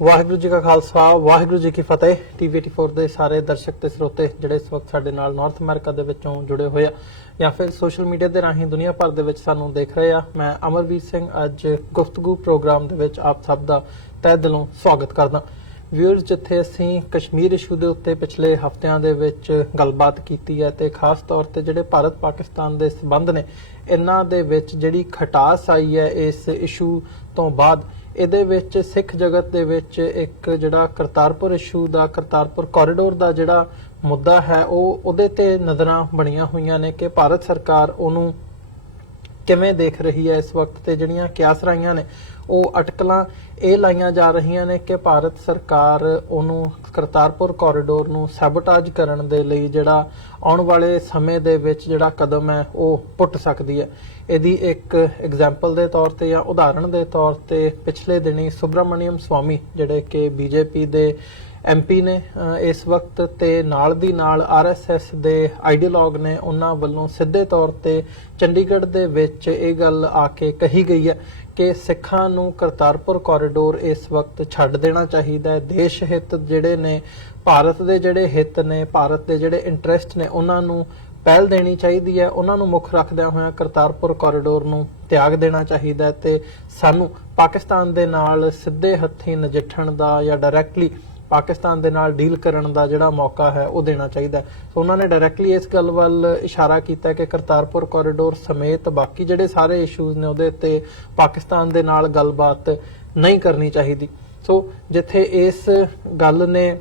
ਵਾਹਿਗੁਰੂ ਜੀ ਕਾ ਖਾਲਸਾ ਵਾਹਿਗੁਰੂ ਜੀ ਕੀ ਫਤਿਹ। ਟੀਵੀ 84 ਦੇ ਸਾਰੇ ਦਰਸ਼ਕ ਤੇ ਸਰੋਤੇ ਜਿਹੜੇ ਇਸ ਵਕਤ ਸਾਡੇ ਨਾਲ ਨਾਰਥ ਅਮਰੀਕਾ ਦੇ ਵਿੱਚੋਂ ਜੁੜੇ ਹੋਏ ਆ ਜਾਂ ਫਿਰ ਸੋਸ਼ਲ ਮੀਡੀਆ ਦੇ ਰਾਹੀਂ ਦੁਨੀਆ ਭਰ ਦੇ ਵਿੱਚ ਸਾਨੂੰ ਦੇਖ ਰਹੇ ਆ, ਮੈਂ ਅਮਰਵੀਰ ਸਿੰਘ ਅੱਜ ਗੁਫ਼ਤਗੂ ਪ੍ਰੋਗਰਾਮ ਦੇ ਵਿੱਚ ਆਪ ਸਭ ਦਾ ਤਹਿ ਦਿਲੋਂ ਸਵਾਗਤ ਕਰਦਾ। ਵਿਊਅਰਸ, ਜਿੱਥੇ ਅਸੀਂ ਕਸ਼ਮੀਰ ਇਸ਼ੂ ਦੇ ਉੱਤੇ ਪਿਛਲੇ ਹਫ਼ਤਿਆਂ ਦੇ ਵਿੱਚ ਗੱਲਬਾਤ ਕੀਤੀ ਹੈ ਤੇ ਖਾਸ ਤੌਰ ਤੇ ਜਿਹੜੇ ਭਾਰਤ ਪਾਕਿਸਤਾਨ ਦੇ ਸਬੰਧ ਨੇ ਇਹਨਾਂ ਦੇ ਵਿੱਚ ਜਿਹੜੀ ਖਟਾਸ ਆਈ ਹੈ ਇਸ ਇਸ਼ੂ ਤੋਂ ਬਾਅਦ, ਇਹਦੇ ਵਿੱਚ ਸਿੱਖ ਜਗਤ ਦੇ ਵਿੱਚ ਇੱਕ ਜਿਹੜਾ ਕਰਤਾਰਪੁਰ ਇਸ਼ੂ ਦਾ, ਕਰਤਾਰਪੁਰ ਕੋਰੀਡੋਰ ਦਾ ਜਿਹੜਾ ਮੁੱਦਾ ਹੈ ਉਹਦੇ ਤੇ ਨਜ਼ਰਾਂ ਬਣੀਆਂ ਹੋਈਆਂ ਨੇ ਕਿ ਭਾਰਤ ਸਰਕਾਰ ਉਹਨੂੰ ਕਿਵੇਂ ਦੇਖ ਰਹੀ ਹੈ ਇਸ ਵਕਤ। ਤੇ ਜਿਹੜੀਆਂ ਕਿਆਸ ਰਾਈਆਂ ਨੇ ਉਹ ਅਟਕਲਾਂ ਇਹ ਲਾਈਆਂ ਜਾ ਰਹੀਆਂ ਨੇ ਕਿ ਭਾਰਤ ਸਰਕਾਰ ਉਹਨੂੰ ਕਰਤਾਰਪੁਰ ਕੋਰੀਡੋਰ ਨੂੰ ਸੈਬੋਟਾਜ ਕਰਨ ਦੇ ਲਈ ਜਿਹੜਾ ਆਉਣ ਵਾਲੇ ਸਮੇਂ ਦੇ ਵਿੱਚ ਜਿਹੜਾ ਕਦਮ ਹੈ ਉਹ ਪੁੱਟ ਸਕਦੀ ਹੈ। ਇਹਦੀ ਇੱਕ ਐਗਜ਼ਾਮਪਲ ਦੇ ਤੌਰ ਤੇ ਜਾਂ ਉਦਾਹਰਣ ਦੇ ਤੌਰ ਤੇ ਪਿਛਲੇ ਦਿਨੀ ਸੁਬਰਾਮਣੀਅਮ ਸਵਾਮੀ ਜਿਹੜੇ ਕਿ ਬੀਜੇਪੀ ਦੇ MP ਨੇ ਇਸ ਵਕਤ, ਤੇ ਨਾਲ ਦੀ ਨਾਲ RSS ਦੇ ਆਈਡੀਓਲੌਗ ਨੇ, ਉਹਨਾਂ ਵੱਲੋਂ ਸਿੱਧੇ ਤੌਰ ਤੇ ਚੰਡੀਗੜ੍ਹ ਦੇ ਵਿੱਚ ਇਹ ਗੱਲ ਆ ਕੇ ਕਹੀ ਗਈ ਹੈ ਕਿ ਸਿੱਖਾਂ ਨੂੰ ਕਰਤਾਰਪੁਰ ਕੋਰੀਡੋਰ ਇਸ ਵਕਤ ਛੱਡ ਦੇਣਾ ਚਾਹੀਦਾ ਹੈ। ਦੇਸ਼ ਹਿੱਤ ਜਿਹੜੇ ਨੇ, ਭਾਰਤ ਦੇ ਜਿਹੜੇ ਹਿੱਤ ਨੇ, ਭਾਰਤ ਦੇ ਜਿਹੜੇ ਇੰਟਰਸਟ ਨੇ, ਉਹਨਾਂ ਨੂੰ ਪਹਿਲ ਦੇਣੀ ਚਾਹੀਦੀ ਹੈ। ਉਹਨਾਂ ਨੂੰ ਮੁੱਖ ਰੱਖਦਿਆਂ ਹੋਇਆਂ ਕਰਤਾਰਪੁਰ ਕੋਰੀਡੋਰ ਨੂੰ ਤਿਆਗ ਦੇਣਾ ਚਾਹੀਦਾ ਹੈ ਤੇ ਸਾਨੂੰ ਪਾਕਿਸਤਾਨ ਦੇ ਨਾਲ ਸਿੱਧੇ ਹੱਥੀਂ ਨਜਿੱਠਣ ਦਾ ਜਾਂ ਡਾਇਰੈਕਟਲੀ ਪਾਕਿਸਤਾਨ ਦੇ ਨਾਲ ਡੀਲ ਕਰਨ ਦਾ ਜਿਹੜਾ ਮੌਕਾ ਹੈ ਉਹ ਦੇਣਾ ਚਾਹੀਦਾ ਹੈ। ਸੋ ਉਹਨਾਂ ਨੇ ਡਾਇਰੈਕਟਲੀ ਇਸ ਗੱਲ ਵੱਲ ਇਸ਼ਾਰਾ ਕੀਤਾ ਕਿ ਕਰਤਾਰਪੁਰ ਕੋਰੀਡੋਰ ਸਮੇਤ ਬਾਕੀ ਜਿਹੜੇ ਸਾਰੇ ਇਸ਼ੂਜ਼ ਨੇ ਉਹਦੇ ਉੱਤੇ ਪਾਕਿਸਤਾਨ ਦੇ ਨਾਲ ਗੱਲਬਾਤ ਨਹੀਂ ਕਰਨੀ ਚਾਹੀਦੀ। ਸੋ ਜਿੱਥੇ ਇਸ ਗੱਲ ਨੇ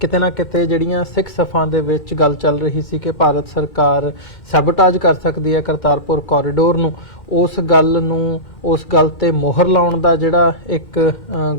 ਕਿਤੇ ਨਾ ਕਿਤੇ ਜਿਹੜੀਆਂ ਸਿੱਖ ਸਫਾਂ ਦੇ ਵਿੱਚ ਗੱਲ ਚੱਲ ਰਹੀ ਸੀ ਕਿ ਭਾਰਤ ਸਰਕਾਰ ਸੈਬੋਟਾਜ ਕਰ ਸਕਦੀ ਹੈ ਕਰਤਾਰਪੁਰ ਕੋਰੀਡੋਰ ਨੂੰ, ਉਸ ਗੱਲ ਤੇ ਮੋਹਰ ਲਾਉਣ ਦਾ ਜਿਹੜਾ ਇੱਕ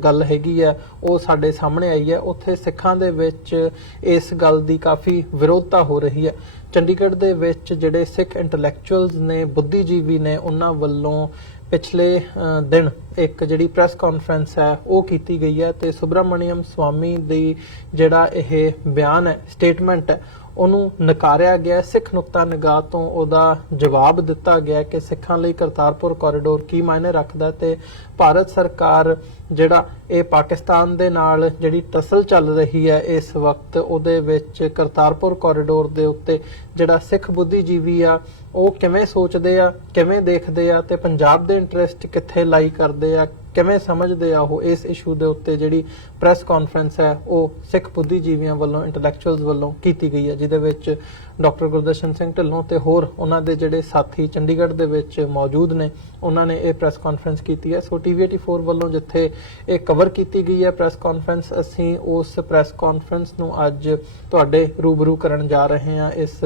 ਗੱਲ ਹੈਗੀ ਹੈ ਉਹ ਸਾਡੇ ਸਾਹਮਣੇ ਆਈ ਹੈ। ਉੱਥੇ ਸਿੱਖਾਂ ਦੇ ਵਿੱਚ ਇਸ ਗੱਲ ਦੀ ਕਾਫੀ ਵਿਰੋਧਤਾ ਹੋ ਰਹੀ ਹੈ। ਚੰਡੀਗੜ੍ਹ ਦੇ ਵਿੱਚ ਜਿਹੜੇ ਸਿੱਖ ਇੰਟੈਲੈਕਚੁਅਲਸ ਨੇ, ਬੁੱਧੀਜੀਵੀ ਨੇ, ਉਹਨਾਂ ਵੱਲੋਂ ਪਿਛਲੇ ਦਿਨ ਇੱਕ ਜਿਹੜੀ ਪ੍ਰੈਸ ਕਾਨਫਰੰਸ ਹੈ ਉਹ ਕੀਤੀ ਗਈ ਹੈ ਤੇ ਸੁਬਰਾਮਣੀਅਮ ਸਵਾਮੀ ਦੀ ਜਿਹੜਾ ਇਹ ਬਿਆਨ ਹੈ, ਸਟੇਟਮੈਂਟ ਹੈ, ਉਹਨੂੰ ਨਕਾਰਿਆ ਗਿਆ। ਸਿੱਖ ਨੁਕਤਾ ਨਿਗਾਹ ਤੋਂ ਉਹਦਾ ਜਵਾਬ ਦਿੱਤਾ ਗਿਆ ਕਿ ਸਿੱਖਾਂ ਲਈ ਕਰਤਾਰਪੁਰ ਕੋਰੀਡੋਰ ਕੀ ਮਾਇਨੇ ਰੱਖਦਾ ਤੇ ਭਾਰਤ ਸਰਕਾਰ ਜਿਹੜਾ ਇਹ ਪਾਕਿਸਤਾਨ ਦੇ ਨਾਲ ਜਿਹੜੀ ਟਸਲ ਚੱਲ ਰਹੀ ਹੈ ਇਸ ਵਕਤ, ਉਹਦੇ ਵਿੱਚ ਕਰਤਾਰਪੁਰ ਕੋਰੀਡੋਰ ਦੇ ਉੱਤੇ ਜਿਹੜਾ ਸਿੱਖ ਬੁੱਧੀਜੀਵੀ ਆ ਉਹ ਕਿਵੇਂ ਸੋਚਦੇ ਆ, ਕਿਵੇਂ ਦੇਖਦੇ ਆ ਤੇ ਪੰਜਾਬ ਦੇ ਇੰਟਰਸਟ ਕਿੱਥੇ ਲਾਈ ਕਰਦੇ ਆ, ਕਿਵੇਂ ਸਮਝਦੇ ਆ ਉਹ ਇਸ ਇਸ਼ੂ ਦੇ ਉੱਤੇ ਜਿਹੜੀ ਪ੍ਰੈਸ ਕਾਨਫਰੰਸ ਹੈ ਉਹ ਸਿੱਖ ਬੁੱਧੀਜੀਵੀਆਂ ਵੱਲੋਂ, ਇੰਟੈਲੈਕਚੁਅਲਸ ਵੱਲੋਂ ਕੀਤੀ ਗਈ ਹੈ, ਜਿਹਦੇ ਵਿੱਚ ਡਾਕਟਰ ਗੁਰਦਰਸ਼ਨ ਸਿੰਘ ਢਿੱਲੋਂ ਤੇ ਹੋਰ ਉਹਨਾਂ ਦੇ ਜਿਹੜੇ ਸਾਥੀ ਚੰਡੀਗੜ੍ਹ ਦੇ ਵਿੱਚ ਮੌਜੂਦ ਨੇ, ਉਹਨਾਂ ਨੇ ਇਹ ਪ੍ਰੈਸ ਕਾਨਫਰੰਸ ਕੀਤੀ ਹੈ। ਸੋ ਟੀਵੀ 84 ਵੱਲੋਂ ਜਿੱਥੇ ਇਹ ਕਵਰ ਕੀਤੀ ਗਈ ਹੈ ਪ੍ਰੈਸ ਕਾਨਫਰੰਸ, ਅਸੀਂ ਉਸ ਪ੍ਰੈਸ ਕਾਨਫਰੰਸ ਨੂੰ ਅੱਜ ਤੁਹਾਡੇ ਰੂਬਰੂ ਕਰਨ ਜਾ ਰਹੇ ਹਾਂ ਇਸ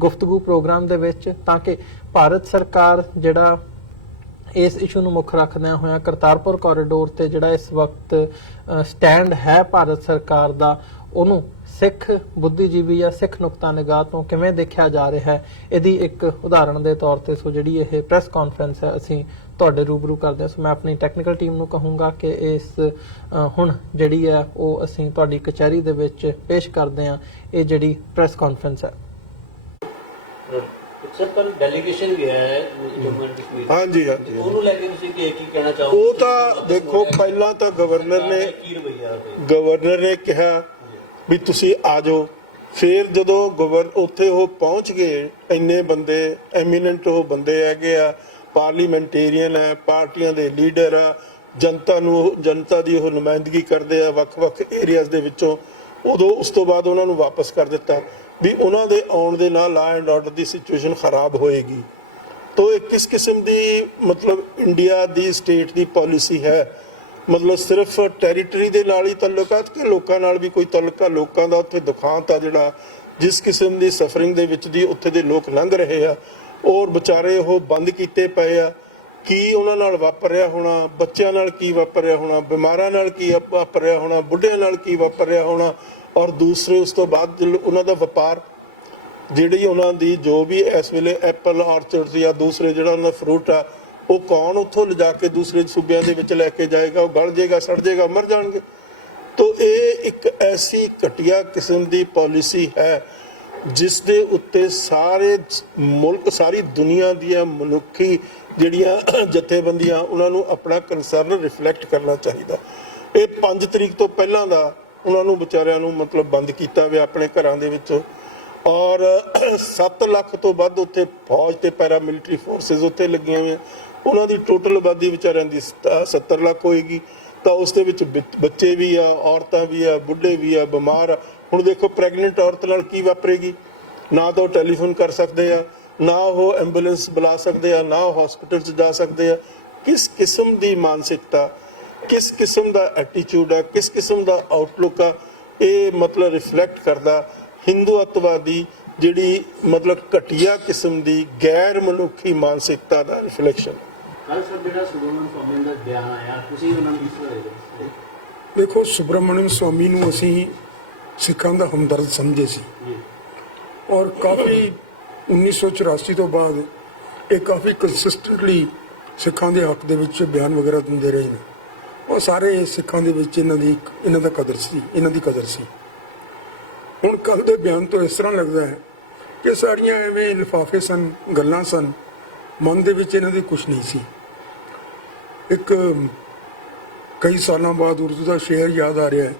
ਗੁਫ਼ਤਗੂ ਪ੍ਰੋਗਰਾਮ ਦੇ ਵਿੱਚ, ਤਾਂ ਕਿ ਭਾਰਤ ਸਰਕਾਰ ਜਿਹੜਾ ਇਸ ਇਸ਼ੂ ਨੂੰ ਮੁੱਖ ਰੱਖਦਿਆਂ ਹੋਇਆਂ ਕਰਤਾਰਪੁਰ ਕੋਰੀਡੋਰ ਤੇ ਜਿਹੜਾ ਇਸ ਵਕਤ ਸਟੈਂਡ ਹੈ ਭਾਰਤ ਸਰਕਾਰ ਦਾ, ਉਹਨੂੰ ਸਿੱਖ ਬੁੱਧੀਜੀਵੀ ਜਾਂ ਸਿੱਖ ਨੁਕਤਾ ਨਿਗਾਹ ਤੋਂ ਕਿਵੇਂ ਦੇਖਿਆ ਜਾ ਰਿਹਾ ਹੈ, ਇਹਦੀ ਇੱਕ ਉਦਾਹਰਣ ਦੇ ਤੌਰ ਤੇ ਸੋ ਜਿਹੜੀ ਇਹ ਪ੍ਰੈਸ ਕਾਨਫਰੰਸ ਹੈ ਅਸੀਂ ਤੁਹਾਡੇ ਰੂਬਰੂ ਕਰਦੇ ਹਾਂ। ਸੋ ਮੈਂ ਆਪਣੀ ਟੈਕਨੀਕਲ ਟੀਮ ਨੂੰ ਕਹੂੰਗਾ ਕਿ ਇਸ ਹੁਣ ਜਿਹੜੀ ਹੈ ਉਹ ਅਸੀਂ ਤੁਹਾਡੀ ਕਚਹਿਰੀ ਦੇ ਵਿੱਚ ਪੇਸ਼ ਕਰਦੇ ਹਾਂ ਇਹ ਜਿਹੜੀ ਪ੍ਰੈਸ ਕਾਨਫਰੰਸ ਹੈ। ਸਰ, ਕੱਲ ਡੈਲੀਗੇਸ਼ਨ ਗਿਆ ਹੈ ਜੰਮੂ ਐਂਡ ਕਸ਼ਮੀਰ, ਹਾਂਜੀ ਹਾਂਜੀ, ਉਹਨੂੰ ਲੈ ਕੇ ਤੁਸੀਂ ਕੀ ਕਹਿਣਾ ਚਾਹੋਗੇ? ਉਹ ਤਾਂ ਦੇਖੋ, ਪਹਿਲਾਂ ਤਾਂ ਗਵਰਨਰ ਨੇ ਕਿਹਾ ਵੀ ਤੁਸੀਂ ਆ ਜਾਓ। ਫਿਰ ਜਦੋਂ ਉੱਥੇ ਉਹ ਪਹੁੰਚ ਗਏ, ਇੰਨੇ ਬੰਦੇ ਐਮੀਨੈਂਟ ਉਹ ਬੰਦੇ ਹੈਗੇ ਆ, ਪਾਰਲੀਮੈਂਟੇਰੀਅਨ ਹੈ, ਪਾਰਟੀਆਂ ਦੇ ਲੀਡਰ ਆ, ਜਨਤਾ ਦੀ ਉਹ ਨੁਮਾਇੰਦਗੀ ਕਰਦੇ ਆ ਵੱਖ-ਵੱਖ ਏਰੀਆਜ਼ ਦੇ ਵਿੱਚੋਂ, ਉਦੋਂ ਉਸ ਤੋਂ ਬਾਅਦ ਉਹਨਾਂ ਨੂੰ ਵਾਪਸ ਕਰ ਦਿੱਤਾ ਵੀ ਉਹਨਾਂ ਦੇ ਆਉਣ ਦੇ ਨਾਲ law and order the situation ਖਰਾਬ ਹੋਏਗੀ। ਤਾਂ ਇਹ ਕਿਸ ਕਿਸਮ ਦੀ ਮਤਲਬ ਇੰਡੀਆ ਦੀ ਸਟੇਟ ਦੀ ਪਾਲਿਸੀ ਹੈ? ਮਤਲਬ ਸਿਰਫ ਟੈਰੀਟਰੀ ਦੇ ਨਾਲ ਹੀ ਤਾਲੁਕਾਤ ਕਿ ਲੋਕਾਂ ਨਾਲ ਵੀ ਕੋਈ ਤਾਲੁਕਾ? ਲੋਕਾਂ ਦਾ ਉੱਥੇ ਦੁਖਾਂਤ ਆ ਜਿਹੜਾ, ਜਿਸ ਕਿਸਮ ਦੀ ਸਫਰਿੰਗ ਦੇ ਵਿੱਚ ਦੀ ਉੱਥੇ ਦੇ ਲੋਕ ਲੰਘ ਰਹੇ ਆ ਔਰ ਵਿਚਾਰੇ ਉਹ ਬੰਦ ਕੀਤੇ ਪਏ ਆ, ਕੀ ਉਹਨਾਂ ਨਾਲ ਵਾਪਰ ਰਿਹਾ ਹੋਣਾ, ਬੱਚਿਆਂ ਨਾਲ ਕੀ ਵਾਪਰ ਰਿਹਾ ਹੋਣਾ, ਬਿਮਾਰਾਂ ਨਾਲ ਕੀ ਵਾਪਰ ਰਿਹਾ ਹੋਣਾ, ਬੁੱਢਿਆਂ ਨਾਲ ਕੀ ਵਾਪਰ ਰਿਹਾ ਹੋਣਾ, ਔਰ ਦੂਸਰੇ ਉਸ ਤੋਂ ਬਾਅਦ ਉਹਨਾਂ ਦਾ ਵਪਾਰ, ਜਿਹੜੀ ਉਹਨਾਂ ਦੀ ਜੋ ਵੀ ਇਸ ਵੇਲੇ ਐਪਲ ਆਰਚਰਡ ਜਾਂ ਦੂਸਰੇ ਜਿਹੜਾ ਉਹਨਾਂ ਦਾ ਫਰੂਟ ਆ, ਉਹ ਕੌਣ ਉੱਥੋਂ ਲਿਜਾ ਕੇ ਦੂਸਰੇ ਸੂਬਿਆਂ ਦੇ ਵਿੱਚ ਲੈ ਕੇ ਜਾਏਗਾ? ਉਹ ਗਲ ਜਾਏਗਾ, ਸੜ ਜਾਏਗਾ, ਮਰ ਜਾਣਗੇ। ਤਾਂ ਇਹ ਇੱਕ ਐਸੀ ਘਟੀਆ ਕਿਸਮ ਦੀ ਪਾਲਿਸੀ ਹੈ ਜਿਸ ਦੇ ਉੱਤੇ ਸਾਰੇ ਮੁਲਕ, ਸਾਰੀ ਦੁਨੀਆ ਦੀਆਂ ਮਨੁੱਖੀ ਜਿਹੜੀਆਂ ਜਥੇਬੰਦੀਆਂ, ਉਹਨਾਂ ਨੂੰ ਆਪਣਾ ਕੰਸਰਨ ਰਿਫਲੈਕਟ ਕਰਨਾ ਚਾਹੀਦਾ। ਇਹ 5 ਤਰੀਕ ਤੋਂ ਪਹਿਲਾਂ ਦਾ ਉਹਨਾਂ ਨੂੰ ਵਿਚਾਰਿਆਂ ਨੂੰ ਮਤਲਬ ਬੰਦ ਕੀਤਾ ਹੋਇਆ ਆਪਣੇ ਘਰਾਂ ਦੇ ਵਿੱਚ। ਔਰ 7 ਲੱਖ ਤੋਂ ਵੱਧ ਉੱਥੇ ਫੌਜ ਤੇ ਪੈਰਾਮਿਲਟਰੀ ਫੋਰਸਿਸ ਉੱਥੇ ਲੱਗੀਆਂ ਹੋਈਆਂ। ਉਹਨਾਂ ਦੀ ਟੋਟਲ ਆਬਾਦੀ ਵਿਚਾਰਿਆਂ ਦੀ 70 ਲੱਖ ਹੋਏਗੀ। ਤਾਂ ਉਸ ਦੇ ਵਿੱਚ ਬੱਚੇ ਵੀ ਆ, ਔਰਤਾਂ ਵੀ ਆ, ਬੁੱਢੇ ਵੀ ਆ, ਬਿਮਾਰ ਆ। ਹੁਣ ਦੇਖੋ ਪ੍ਰੈਗਨੈਂਟ ਔਰਤ ਨਾਲ ਕੀ ਵਾਪਰੇਗੀ। ਨਾ ਤਾਂ ਉਹ ਟੈਲੀਫੋਨ ਕਰ ਸਕਦੇ ਆ, ਨਾ ਉਹ ਐਂਬੂਲੈਂਸ ਬੁਲਾ ਸਕਦੇ ਆ, ਨਾ ਉਹ ਹਸਪੀਟਲ 'ਚ ਜਾ ਸਕਦੇ ਆ। ਕਿਸ ਕਿਸਮ ਦੀ ਮਾਨਸਿਕਤਾ, ਕਿਸ ਕਿਸਮ ਦਾ ਐਟੀਟਿਊਡ ਆ, ਕਿਸ ਕਿਸਮ ਦਾ ਆਊਟਲੁੱਕ ਆ, ਇਹ ਮਤਲਬ ਰਿਫਲੈਕਟ ਕਰਦਾ ਹਿੰਦੂ ਅੱਤਵਾਦੀ ਜਿਹੜੀ ਮਤਲਬ ਘਟੀਆ ਕਿਸਮ ਦੀ ਗੈਰ ਮਨੁੱਖੀ ਮਾਨਸਿਕਤਾ ਦਾ ਰਿਫਲੈਕਸ਼ਨ। ਕੱਲ ਸਰ ਜਿਹੜਾ ਸੁਬਰਮਨ ਸਵਾਮੀ ਦਾ ਬਿਆਨ ਆਇਆ, ਤੁਸੀਂ ਉਹਨਾਂ ਨੂੰ ਕਿਸ ਤਰ੍ਹਾਂ ਦੇਖਦੇ ਹੋ? ਦੇਖੋ, ਸੁਬਰਮਨਿਅਮ ਸਵਾਮੀ ਨੂੰ ਅਸੀਂ ਸਿੱਖਾਂ ਦਾ ਹਮਦਰਦ ਸਮਝੇ ਸੀ ਔਰ ਕਾਫੀ 1984 ਤੋਂ ਬਾਅਦ ਇਹ ਕਾਫੀ ਕੰਸਿਸਟੈਂਟਲੀ ਸਿੱਖਾਂ ਦੇ ਹੱਕ ਦੇ ਵਿੱਚ ਬਿਆਨ ਵਗੈਰਾ ਦਿੰਦੇ ਰਹੇ ਨੇ। ਉਹ ਸਾਰੇ ਸਿੱਖਾਂ ਦੇ ਵਿੱਚ ਇਹਨਾਂ ਦਾ ਕਦਰ ਸੀ, ਇਹਨਾਂ ਦੀ ਕਦਰ ਸੀ। ਹੁਣ ਕੱਲ ਦੇ ਬਿਆਨ ਤੋਂ ਇਸ ਤਰ੍ਹਾਂ ਲੱਗਦਾ ਹੈ ਕਿ ਸਾਰੀਆਂ ਐਵੇਂ ਲਿਫਾਫੇ ਸਨ, ਗੱਲਾਂ ਸਨ, ਮਨ ਦੇ ਵਿੱਚ ਇਹਨਾਂ ਦੇ ਕੁਝ ਨਹੀਂ ਸੀ। ਇੱਕ कई सालों बाद उर्दू का शेर याद आ रहा है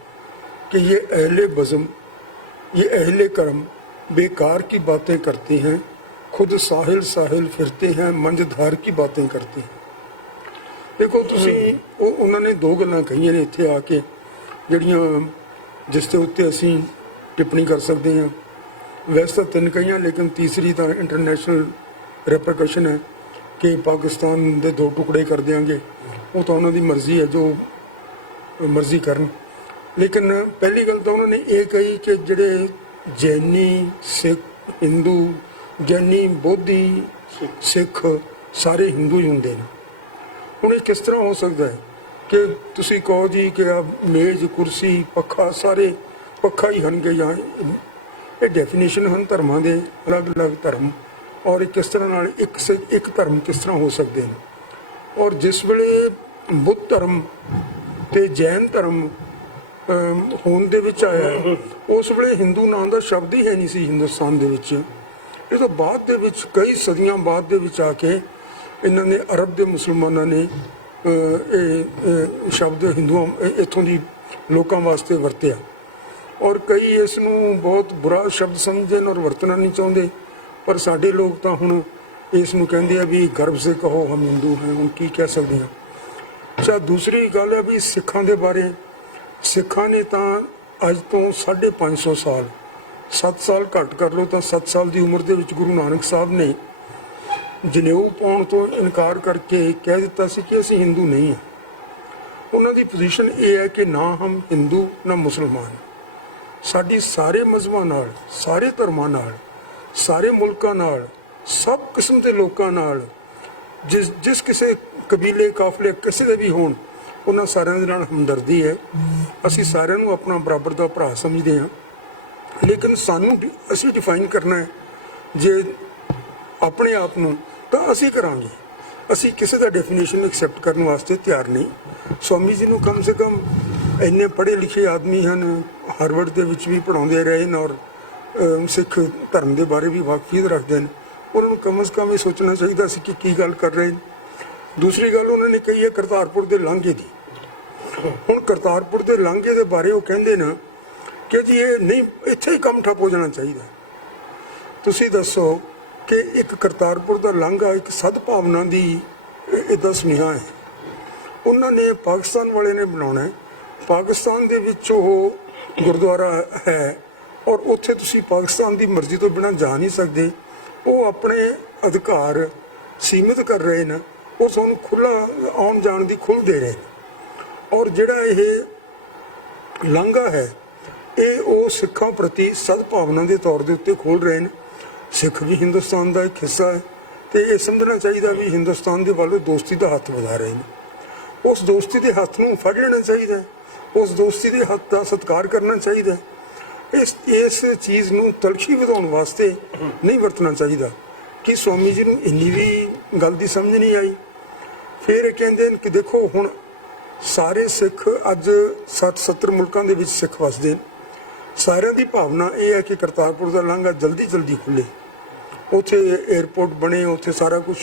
कि ये अहले बज़म, ये अहले करम बेकार की बातें करते हैं, खुद साहिल साहिल फिरते हैं, मंझधार की बातें करते हैं। देखो तुसी उन्होंने दो गल्लां कहियां ने इत्थे आके जिहड़ियां जिस दे उत्ते असीं टिप्पणी कर सकते हैं। वैसे तो 3 कहियां, लेकिन तीसरी तो इंटरनेशनल रेपरकशन है कि पाकिस्तान दे 2 टुकड़े कर देंगे। वो तो उन्होंने मर्जी है, जो मर्जी करन। लेकिन पहली गल तो उन्होंने ये कही कि जिहड़े जैनी सिख हिंदू, जैनी बोधी सिख सारे हिंदू ही होंदे ने। हुण किस तरह हो सकता है कि तुसी कहो जी कि मेज कुर्सी पखा सारे पखा ही हनगे, या ये डेफिनेशन हैं धर्मां दे, अलग अलग धर्म, और किस तरह नाल एक धर्म किस तरह हो सकते हैं। और जिस वेले बुद्ध धर्म ते जैन धर्म होने दे विच आया, उस वेले हिंदू नाम का शब्द ही है नहीं सी हिंदुस्तान दे विच। ये तो बाद दे विच कई सदियां बाद दे विच आके इन्हां ने अरब दे मुसलमानां ने शब्द हिंदुओं इत्थों दी लोकां वास्ते वरतिया, और कई इस नूं बहुत बुरा शब्द समझदे और वरतना नहीं चाहुंदे। पर साडे लोग तो हुण इस नूं कहंदे आ भी गर्व से कहो हम हिंदू हैं, हुण की कह सकते हैं। अच्छा, दूसरी गल है भी सिखां दे बारे, सिखां ने तो अज तो 550 साल 7 साल घट कर लो तो 7 साल की उम्र दे विच गुरु नानक साहब ने जनेऊ पाउण तो इनकार करके कह दिता सी कि असीं हिंदू नहीं हैं। उन्हां दी पोजीशन ये है कि ना हम हिंदू ना मुसलमान, साडी सारे मजहबां नाल, सारे धर्मां नाल, सारे मुल्कां नाल, सब किस्म के लोगों नाल, जिस किसी कबीले काफले किसी के भी होण, उन्हां सारिਆਂ ਦੇ ਨਾਲ हमदर्दी है। असीं सारिਆਂ ਨੂੰ अपना बराबर का भरा समझते हैं। लेकिन सानू असीं डिफाइन करना है जे अपने आप नूं तां असीं करांगे, असीं किसी का डेफिनेशन एक्सैप्ट करने वास्ते तैयार नहीं। स्वामी जी नूं कम से कम इन्ने पढ़े लिखे आदमी हैं, हार्वर्ड दे विच भी पढ़ाउंदे रहे हैं और सिख धर्म के बारे भी वाकफियत रखते हैं। उन्होंने कम से कम ये सोचना चाहिए सी कि की गल कर रहे हैं। दूसरी गल उन्होंने कही है करतारपुर के लांघे की। हुण करतारपुर के लांघे के बारे वो कहते हैं कि जी ये नहीं, इत्थे ही काम ठप हो जाना चाहिए। तुसी दसो कि एक करतारपुर का लांघा एक सद्भावना की इदा सुनेहा है। उन्होंने पाकिस्तान वाले ने बनाना है, पाकिस्तान के विच वो गुरुद्वारा है और उत्थे तुसी पाकिस्तान की मर्जी तो बिना जा नहीं सकते। वो अपने अधिकार सीमित कर रहे हैं, वो सानू खुला आउण जाण की खुल दे रहे हैं। और जिहड़ा ये लांघा है ये वो सिखां प्रति सद्भावना के तौर के उत्ते खोल रहे हैं। सिख भी हिंदुस्तान का एक हिस्सा है, तो ये समझना चाहिए भी हिंदुस्तान के वालों दोस्ती का हथ वधा रहे हैं। उस दोस्ती के हथ नूं फड़ लेना चाहिए, उस दोस्ती के हथ का सत्कार करना चाहिए। इस चीज़ नूं तलखी वधाउण वास्ते नहीं वरतना चाहिए। कि स्वामी जी नूं इन्नी भी गल दी समझ नहीं आई। फिर कहते हैं कि देखो हुण सारे सिख अज 70 मुल्कां दे विच सिख वसदे ने, सारिਆਂ दी भावना यह है कि करतारपुर का लांघा जल्दी जल्दी खुले, उत्थे एयरपोर्ट बने, उत्थे सारा कुछ